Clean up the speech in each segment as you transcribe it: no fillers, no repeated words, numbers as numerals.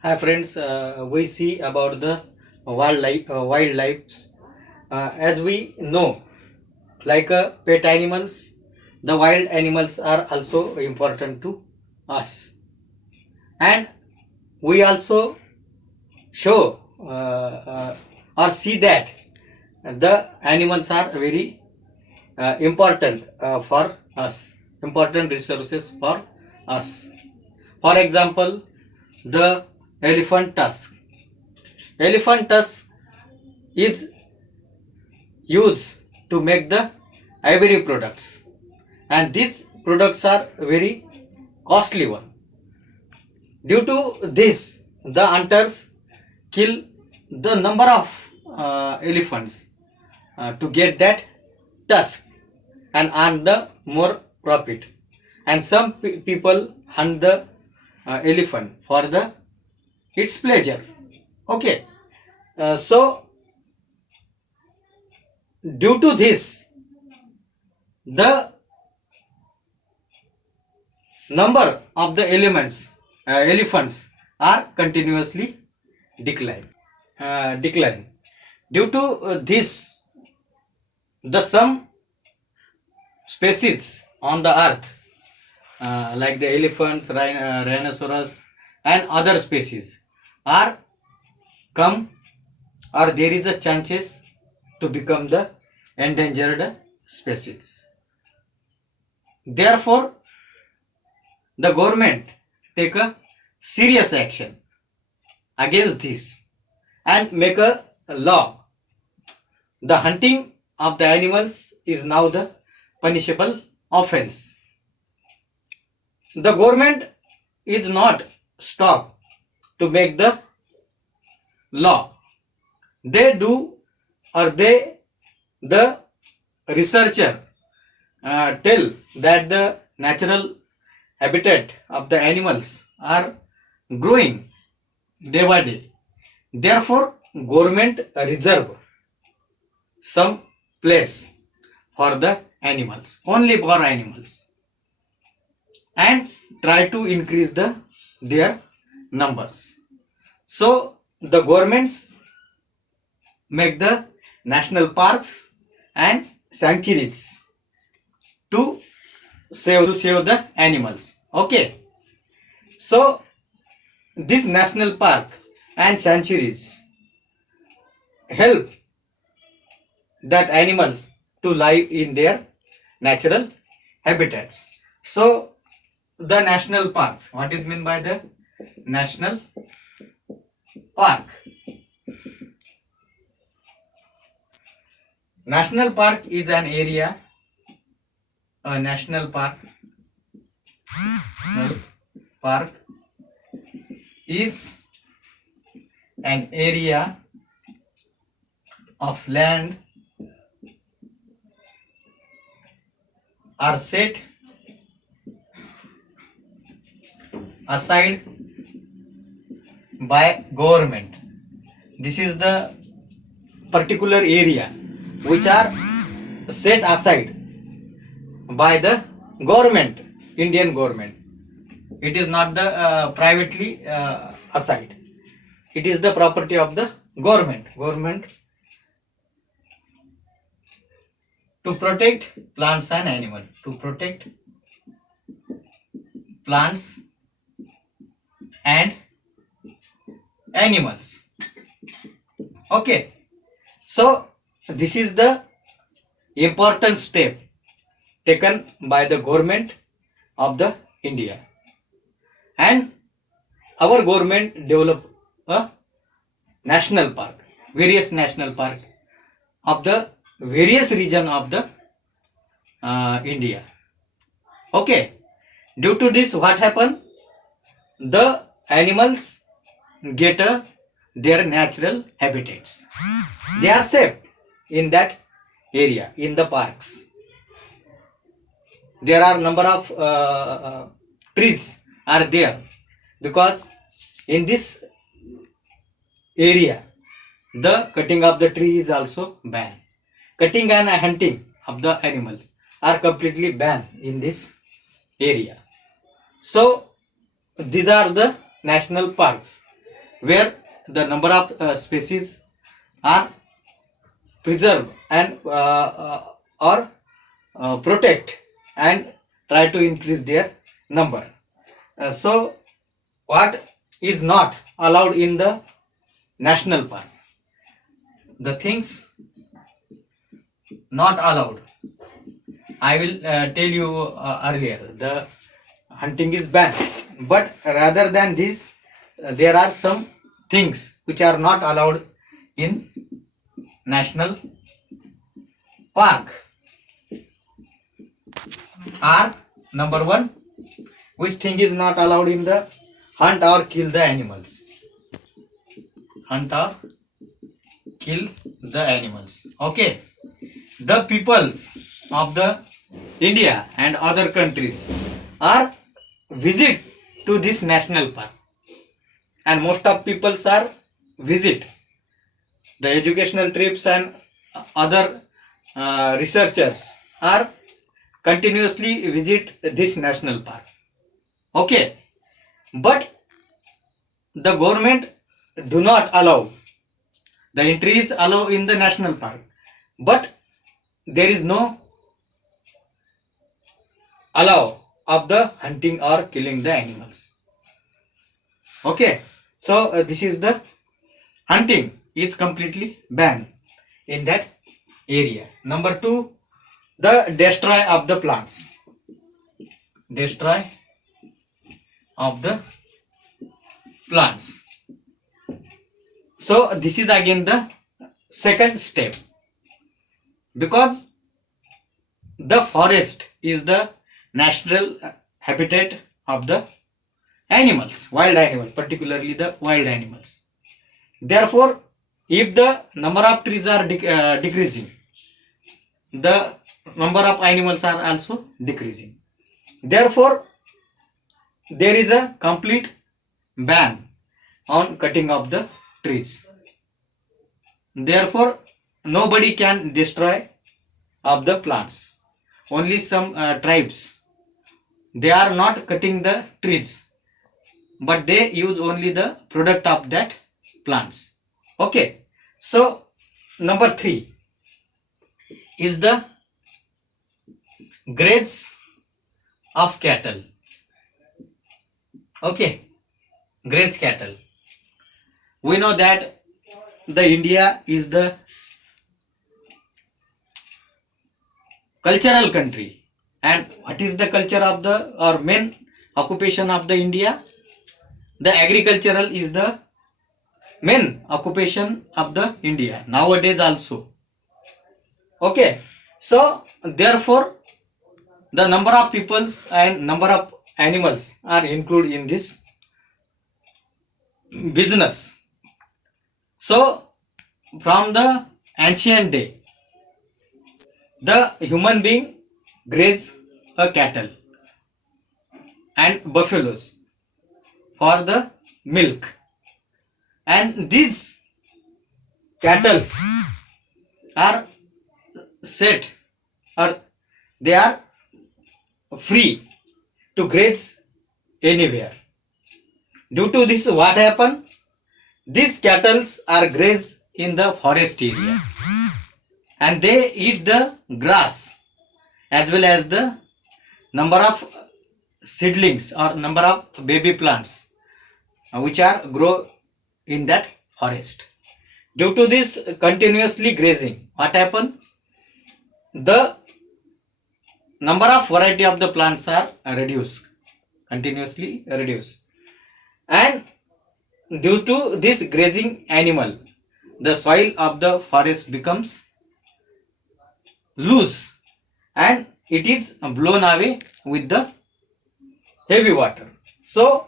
Hi friends, we see about the wildlife. As we know, like pet animals, the wild animals are also important to us, and we also show or see that the animals are very important for us, important resources for us. For example, the elephant tusk. Elephant tusk is used to make the ivory products, and these products are very costly one. Due to this, the hunters kill the number of elephants to get that tusk and earn the more profit. And some people hunt the elephant for the its pleasure. Okay. So due to this, the number of the elephants are continuously decline. Due to this, the some species on the earth, like the elephants, rhinoceros, and other species, are come, or there is a chances to become the endangered species. Therefore, the government take a serious action against this and make a law. The hunting of the animals is now the punishable offense. The government is not stop to make the law. They do, or the researcher tell that the natural habitat of the animals are growing day by day. Therefore, government reserve some place for the animals, only for animals, and try to increase their numbers. So the governments make the national parks and sanctuaries to save the animals. Okay. So this national park and sanctuaries help that animals to live in their natural habitats. So the national parks, what is meant by the national park? National park is an area. A national park is an area of land are set aside by government. This is the particular area which are set aside by the government, Indian government. It is not the privately aside. It is the property of the government. Government to protect plants and animals. To protect plants and animals. Okay. So this is the important step taken by the government of the India, and our government develop a national park, various national park of the various region of the India. Okay. Due to this, what happen? The animals get their natural habitats. They are safe in that area, in the parks. There are number of trees are there, because in this area the cutting of the tree is also banned. Cutting and hunting of the animal are completely banned in this area. So these are the national parks where the number of species are preserved and or protect and try to increase their number. So what is not allowed in the national park? The things not allowed, I will tell you earlier. The hunting is banned, but rather than this, there are some things which are not allowed in national park. Are number one, which thing is not allowed in the hunt or kill the animals? Hunt or kill the animals. Okay. The peoples of the India and other countries are visit to this national park, and most of peoples are visit the educational trips, and other researchers are continuously visit this national park. Okay, but the government do not allow the entries allow in the national park, but there is no allow of the hunting or killing the animals. Okay, so this is the hunting is completely banned in that area. Number two, the destroy of the plants. Destroy of the plants. So this is again the second step, because the forest is the natural habitat of the animals, wild animals, particularly the wild animals. Therefore, if the number of trees are decreasing, the number of animals are also decreasing. Therefore, there is a complete ban on cutting of the trees. Therefore, nobody can destroy of the plants. Only some tribes, they are not cutting the trees, but they use only the product of that plants. Okay, so number three is the graze of cattle. Okay, graze cattle. We know that the India is the cultural country, and what is the culture of the or main occupation of the India? The agricultural is the main occupation of the India nowadays also. Okay, so therefore the number of peoples and number of animals are included in this business. So from the ancient day, the human being graze a cattle and buffaloes for the milk, and these cattle are set or they are free to graze anywhere. Due to this, what happen? These cattle are grazed in the forest area, and they eat the grass as well as the number of seedlings or number of baby plants which are grow in that forest. Due to this continuously grazing, what happen? The number of variety of the plants are reduced, continuously reduced, and due to this grazing animal, the soil of the forest becomes loose and it is blown away with the heavy water. So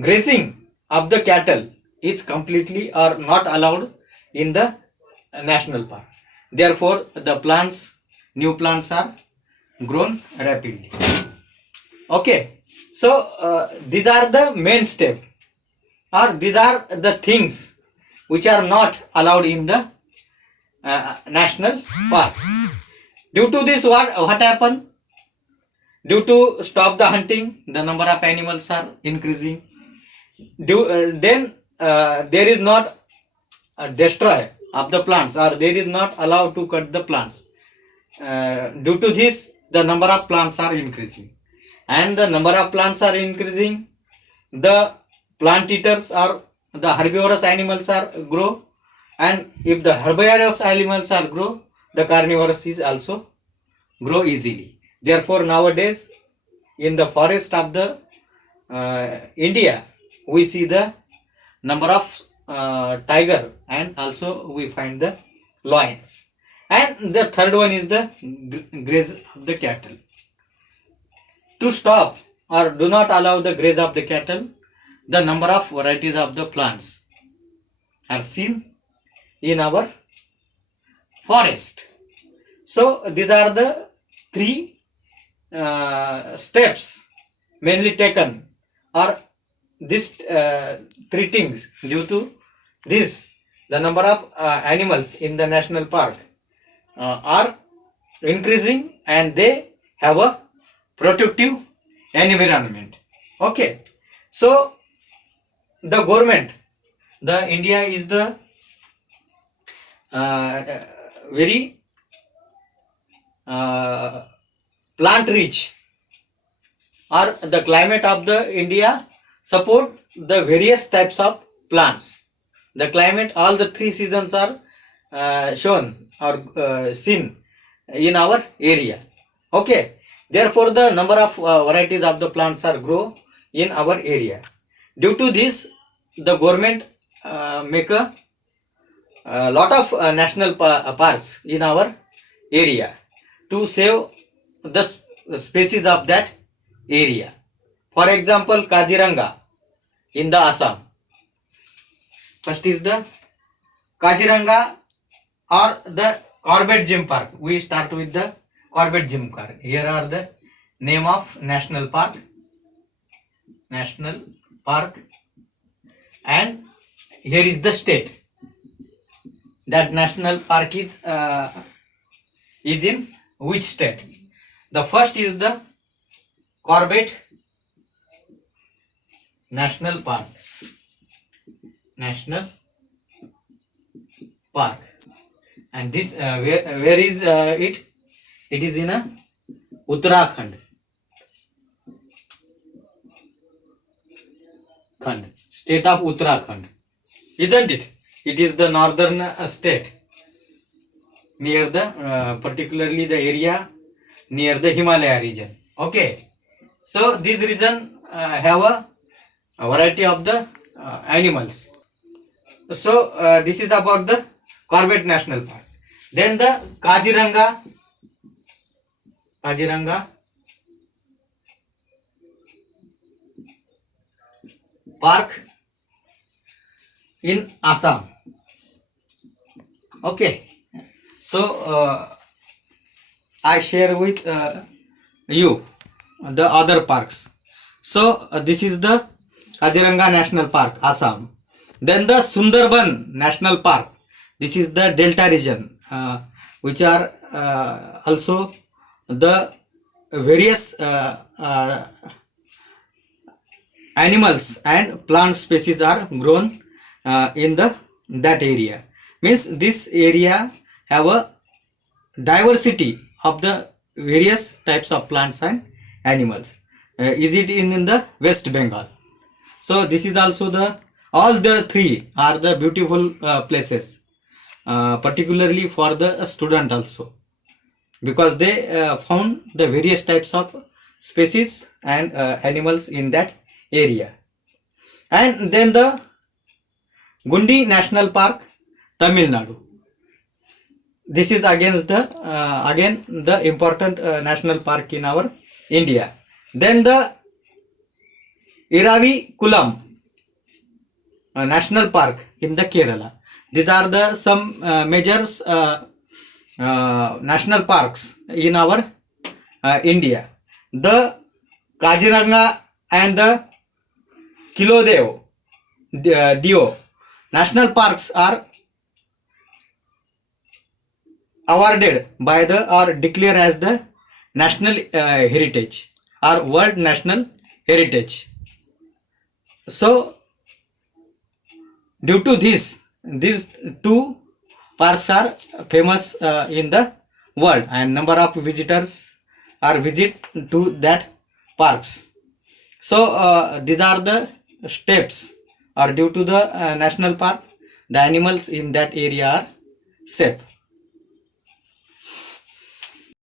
grazing of the cattle is completely or not allowed in the national park. Therefore the plants, new plants are grown rapidly. Okay, so these are the main step, or these are the things which are not allowed in the national park. Due to this, what happened? Due to stop the hunting, the number of animals are increasing, then there is not a destroy of the plants, or there is not allowed to cut the plants. Due to this, the number of plants are increasing, and the number of plants are increasing, the plant eaters or the herbivorous animals are grow, and if the herbivorous animals are grow, the carnivorous is also grow easily. Therefore, nowadays in the forest of the India, we see the number of tiger, and also we find the lions. And the third one is the graze of the cattle. To stop or do not allow the graze of the cattle, the number of varieties of the plants are seen in our forest. So these are the three steps mainly taken, or these three things. Due to this, the number of animals in the national park are increasing, and they have a protective environment. Okay, so the government, the India is the very plant rich, or the climate of the India support the various types of plants. The climate, all the three seasons are shown or seen in our area. Okay, therefore the number of varieties of the plants are grow in our area. Due to this, the government make a lot of national parks in our area to save the species of that area. For example, Kaziranga in the Assam. First is the Kaziranga or the Corbett Jim Park. We start with the Corbett Jim Park. Here are the name of national park. National park. And here is the state. That national park is in which state? The first is the Corbett National Park. National Park. And this where is it? It is in Uttarakhand. State of Uttarakhand. Isn't it? It is the northern state, near the particularly the area near the Himalaya region. Okay, so this region have a variety of the animals. So this is about the Corbett National Park. Then the Kaziranga Park in Assam. Okay, so I share with you the other parks. So this is the Kaziranga National Park, Assam. Then the Sundarban National Park. This is the Delta region, which are also the various animals and plant species are grown in that area. Means this area have a diversity of the various types of plants and animals. Is it in the West Bengal? So this is also the all the three are the beautiful places, particularly for the student also, because they found the various types of species and animals in that area. And then the Gundi National Park, Tamil Nadu. This is again the important national park in our India. Then the Iravakulam National Park in the Kerala. These are the some major national parks in our India. The Kaziranga and the Kilodev Dio national parks are awarded by the or declared as the national heritage or world national heritage. So Due to this, these two parks are famous in the world, and number of visitors are visit to that parks. So these are the steps, or due to the national park, the animals in that area are safe.